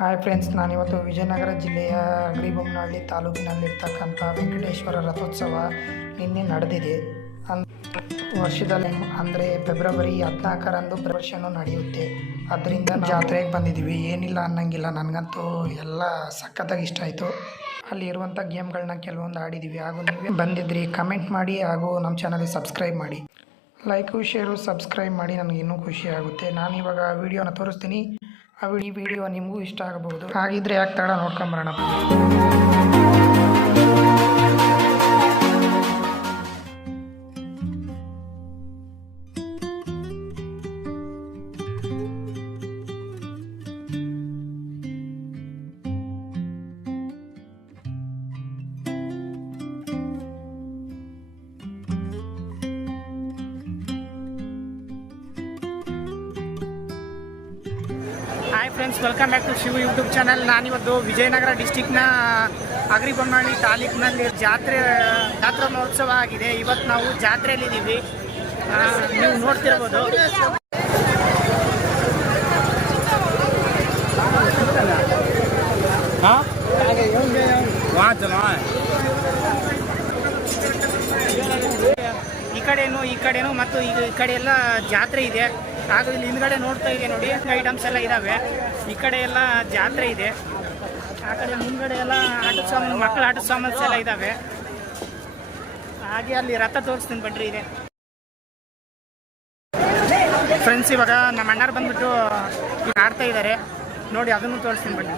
Hi friends, ನಾನಿವತ್ತು ವಿಜಯನಗರ ಜಿಲ್ಲೆಯ ಅಗ್ರಿಬೊಮ್ಮನಹಳ್ಳಿ ತಾಲೂಕಿನಲ್ಲಿರ್ತಕ್ಕಂಥ ವೆಂಕಟೇಶ್ವರ ರಥೋತ್ಸವ ನಿನ್ನೆ ನಡೆದಿದೆ. ವರ್ಷದಲ್ಲಿ ಅಂದರೆ ಫೆಬ್ರವರಿ 14ರಂದು ಪ್ರದರ್ಶನ ನಡೆಯುತ್ತೆ. ಅದರಿಂದ ಜಾತ್ರೆಗೆ ಬಂದಿದ್ದೀವಿ. ಏನಿಲ್ಲ ಅನ್ನಂಗಿಲ್ಲ, ನನಗಂತೂ ಎಲ್ಲ ಸಖತ್ತಾಗಿ ಇಷ್ಟ ಆಯಿತು. ಅಲ್ಲಿ ಇರುವಂಥ ಗೇಮ್ಗಳನ್ನ ಕೆಲವೊಂದು ಆಡಿದ್ದೀವಿ. ಹಾಗೂ ನೀವೇ ಬಂದಿದ್ರಿ, ಕಮೆಂಟ್ ಮಾಡಿ ಹಾಗೂ ನಮ್ಮ ಚಾನಲ್ಗೆ ಸಬ್ಸ್ಕ್ರೈಬ್ ಮಾಡಿ. ಲೈಕು ಶೇರು ಸಬ್ಸ್ಕ್ರೈಬ್ ಮಾಡಿ, ನನಗೆ ಇನ್ನೂ ಖುಷಿ ಆಗುತ್ತೆ. ನಾನಿವಾಗ ವಿಡಿಯೋನ ತೋರಿಸ್ತೀನಿ. ಈ ವಿಡಿಯೋ ನಿಮಗೂ ಇಷ್ಟ ಆಗಬಹುದು. ಹಾಗಿದ್ರೆ ಯಾಕೆ ತಡ, ನೋಡ್ಕೊಂಬರೋಣ. Hi friends, welcome back to Shiva YouTube channel. ನಾನಿವತ್ತು ವಿಜಯನಗರ ಡಿಸ್ಟಿಕ್ನ ಅಗ್ರಿಬೊಮ್ಮನಹಳ್ಳಿ ತಾಲೂಕಿನಲ್ಲಿ ಜಾತ್ರಾ ಮಹೋತ್ಸವ ಆಗಿದೆ. ಇವತ್ತು ನಾವು ಜಾತ್ರೆಯಲ್ಲಿದ್ದೀವಿ, ನೀವು ನೋಡ್ತಿರ್ಬೋದು. ಈ ಕಡೆನೂ ಮತ್ತು ಈ ಕಡೆ ಎಲ್ಲ ಜಾತ್ರೆ ಇದೆ. ಹಾಗೂ ಇಲ್ಲಿ ಹಿಂದ್ಗಡೆ ನೋಡ್ತಾ ಇದೆ ನೋಡಿ, ಐಟಮ್ಸ್ ಎಲ್ಲ ಇದ್ದಾವೆ. ಈ ಕಡೆ ಎಲ್ಲ ಜಾತ್ರೆ ಇದೆ. ಆ ಕಡೆ ಮುಂದ್ಗಡೆ ಎಲ್ಲ ಆಟದ ಸಾಮಾನು, ಮಕ್ಕಳ ಆಟದ ಸಾಮಾನ್ಸ್ ಎಲ್ಲ ಇದ್ದಾವೆ. ಹಾಗೆ ಅಲ್ಲಿ ರಥ ತೋರಿಸ್ತೀನಿ ಬನ್ರಿ. ಇದೆ ಫ್ರೆಂಡ್ಸ್, ಇವಾಗ ನಮ್ಮ ಅಣ್ಣಾರು ಬಂದ್ಬಿಟ್ಟು ಆಡ್ತಾ ಇದ್ದಾರೆ ನೋಡಿ, ಅದನ್ನು ತೋರಿಸ್ತೀನಿ ಬನ್ನಿ.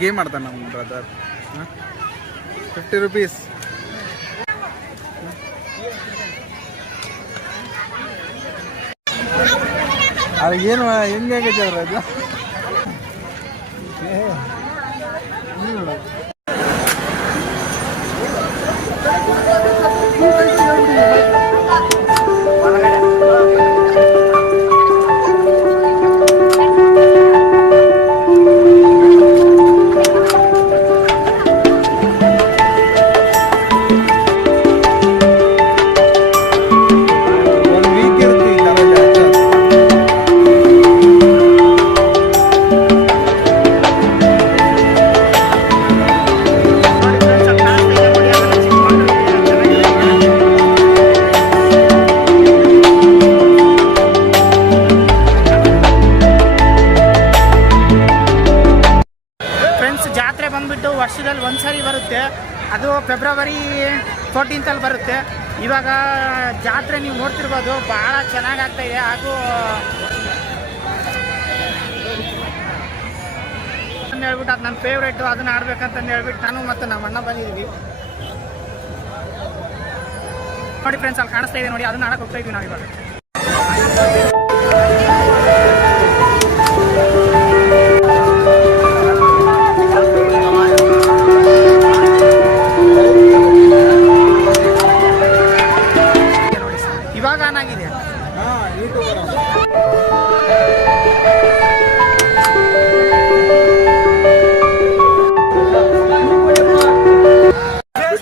ಗೇಮ್ ಆಡ್ತಾನೆ ನಮ್ಮ ಬ್ರದರ್. 50 rupees. ಅದು ಏನು ಹೆಂಗೆ ಆಗೈತೆ ಅವ್ರ ಅದು. ಜಾತ್ರೆ ಬಂದ್ಬಿಟ್ಟು ವರ್ಷದಲ್ಲಿ ಒಂದ್ಸರಿ ಬರುತ್ತೆ. ಅದು ಫೆಬ್ರವರಿ 14th ಬರುತ್ತೆ. ಇವಾಗ ಜಾತ್ರೆ ನೀವು ನೋಡ್ತಿರ್ಬೋದು, ಭಾಳ ಚೆನ್ನಾಗಾಗ್ತಾ ಇದೆ. ಹಾಗೂ ಅಂತ ಹೇಳ್ಬಿಟ್ಟು ಅದು ನನ್ನ ಫೇವ್ರೇಟು, ಅದನ್ನ ಆಡ್ಬೇಕಂತಂದು ಹೇಳ್ಬಿಟ್ಟು ನಾನು ಮತ್ತು ನಮ್ಮ ಅಣ್ಣ ಬಂದಿದ್ದೀವಿ ನೋಡಿ. ಫ್ರೆಂಡ್ಸ್, ಅಲ್ಲಿ ಕಾಣಿಸ್ತಾ ಇದೆ ನೋಡಿ, ಅದನ್ನ ಆಡಕ್ಕೆ ಹೋಗ್ತಾ ಇದ್ದೀವಿ ನಾವು ಇವಾಗ. ಇವಾಗ ಆನಾಗಿದೆ.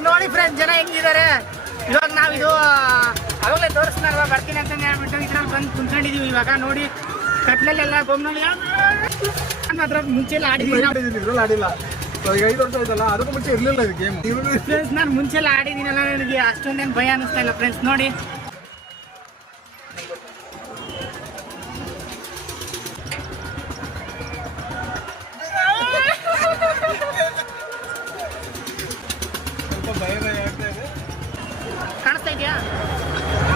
ನೋಡಿ ಫ್ರೆಂಡ್ಸ್, ಜನ ಹೆಂಗಿದ್ದಾರೆ. ಇವಾಗ ನಾವಿದು ಅವಾಗಲೇ ತೋರಿಸ್ತಾರಲ್ವ, ಬರ್ತೀನಿ ಅಂತ ಹೇಳ್ಬಿಟ್ಟು ಇದ್ರಲ್ಲಿ ಬಂದು ಕುಂತ್ಕೊಂಡಿದೀವಿ. ಇವಾಗ ನೋಡಿ, ಕಟ್ಲಲ್ಲೆಲ್ಲ ಬೊಮ್ಮನಹಳ್ಳಿ ಮಾತ್ರ ಮುಂಚೆಲ್ಲ ಆಡಿದ್ದೀನಿ. ಆಡಿಲ್ಲ 5 ವರ್ಷ ಆಯ್ತಲ್ಲ, ಅದಕ್ಕೂ ಮುಂಚೆ ಇರಲಿಲ್ಲ ಇದು ಗೇಮ್. ಫ್ರೆಂಡ್ಸ್, ನಾನು ಮುಂಚೆಲ್ಲ ಆಡಿದ್ದೀನಲ್ಲ, ನನಗೆ ಅಷ್ಟೊಂದೇನು ಭಯ ಅನ್ನಿಸ್ತಾ ಇಲ್ಲ. ಫ್ರೆಂಡ್ಸ್ ನೋಡಿ, ಕಾಣಿಸ್ತಾ ಇದೆಯಾ?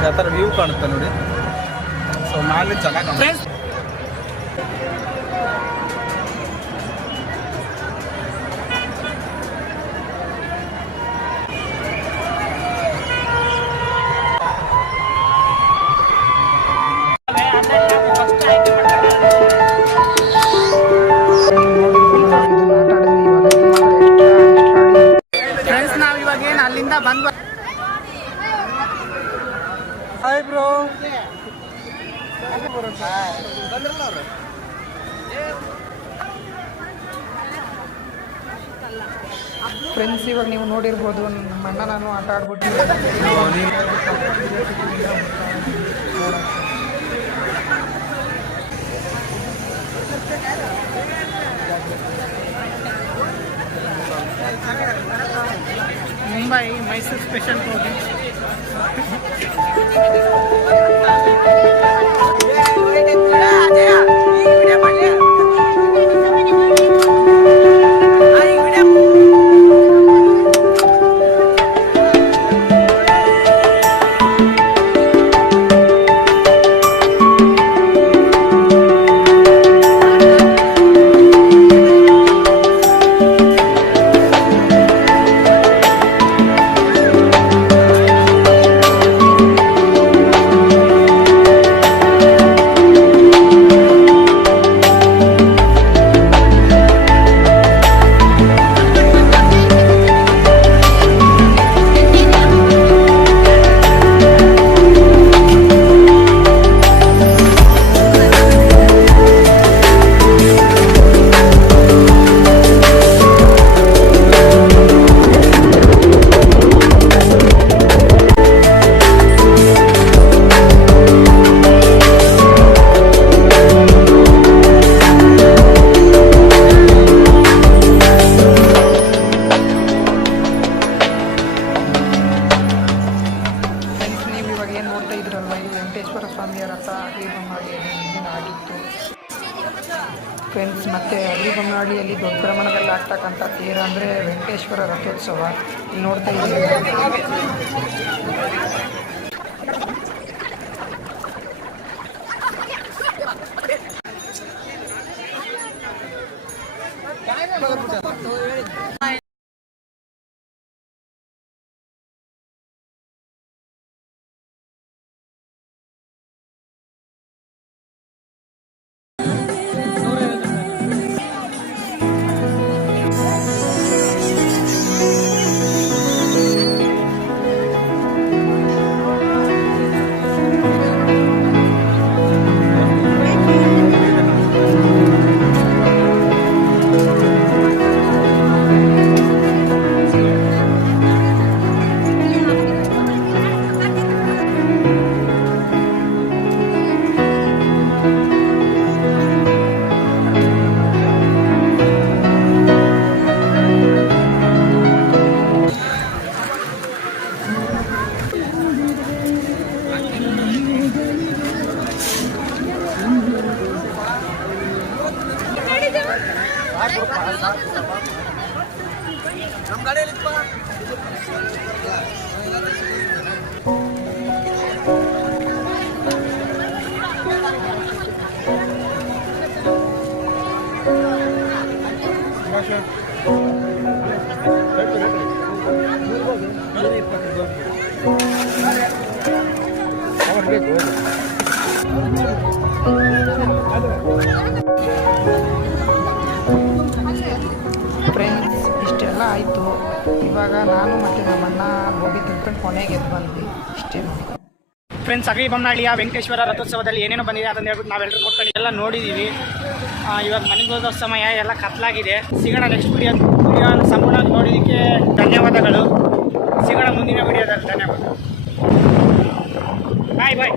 ಯಾವ ಥರ ವ್ಯೂ ಕಾಣುತ್ತೆ ನೋಡಿ. ಸೊ ಮೇಲೆ ಚೆನ್ನಾಗಿ ಫ್ರೆಂಡ್ಸ್, ನಾವು ಇವಾಗ ಏನು ಅಲ್ಲಿಂದ ಬಂದು ಹಾಯ್ ಬ್ರೋ. ಫ್ರೆಂಡ್ಸ್ ಇವಾಗ ನೀವು ನೋಡಿರ್ಬೋದು ನಮ್ಮ ಅಣ್ಣ ನಾನು ಆಟ ಆಡ್ಬಿಟ್ಟು ಮುಂಬೈ ಮೈಸೂರು ಸ್ಪೆಷಲ್ ಹೋಗಿ ವೆಂಕಟೇಶ್ವರ ಸ್ವಾಮಿಯ ರಥ ಅಗ್ರಿಬೊಮ್ಮನಹಳ್ಳಿಯಲ್ಲಿ ಹಿಂದಿನ ಆಗಿತ್ತು ಫ್ರೆಂಡ್ಸ್. ಮತ್ತು ಅಗ್ರಿಬೊಮ್ಮನಹಳ್ಳಿಯಲ್ಲಿ ದೊಡ್ಡ ಪ್ರಮಾಣದಲ್ಲಿ ಆಗ್ತಕ್ಕಂಥ ತೇರ ಅಂದರೆ ವೆಂಕಟೇಶ್ವರ ರಥೋತ್ಸವ. ಇಲ್ಲಿ ನೋಡ್ತಾ ಇದ್ದೀವಿ. ನಮ್ಮ ಗಾಡಿಯಲ್ಲಿ ಫ್ರೆಂಡ್ಸ್ ಇಷ್ಟೆಲ್ಲ ಆಯಿತು. ಇವಾಗ ನಾನು ಮತ್ತು ನಮ್ಮಣ್ಣ ಗೋಬಿ ತಿನ್ಕೊಂಡು ಕೊನೆಗೆ ಎದ್ದು ಬಂದ್ವಿ. ಇಷ್ಟೇ ಫ್ರೆಂಡ್ಸ್. ಅಗ್ರಿಬೊಮ್ಮನಹಳ್ಳಿಯ ವೆಂಕಟೇಶ್ವರ ರಥೋತ್ಸವದಲ್ಲಿ ಏನೇನು ಬಂದಿದೆ ಅದನ್ನು ಹೇಳ್ಬಿಟ್ಟು ನಾವೆಲ್ಲರೂ ಕೊಟ್ಕೊಂಡು ಎಲ್ಲ ನೋಡಿದ್ದೀವಿ. ಇವಾಗ ಮನೆಗೆ ಹೋಗೋ ಸಮಯ ಎಲ್ಲ ಕತ್ಲಾಗಿದೆ. ಸಿಗೋಣ ನೆಕ್ಸ್ಟ್ ವಿಡಿಯೋ ಸಂಪೂರ್ಣವಾಗಿ ನೋಡೋದಕ್ಕೆ ಧನ್ಯವಾದಗಳು. ಸಿಗೋಣ ಮುಂದಿನ ವಿಡಿಯೋದಲ್ಲಿ. ಧನ್ಯವಾದ. ಬಾಯ್ ಬಾಯ್.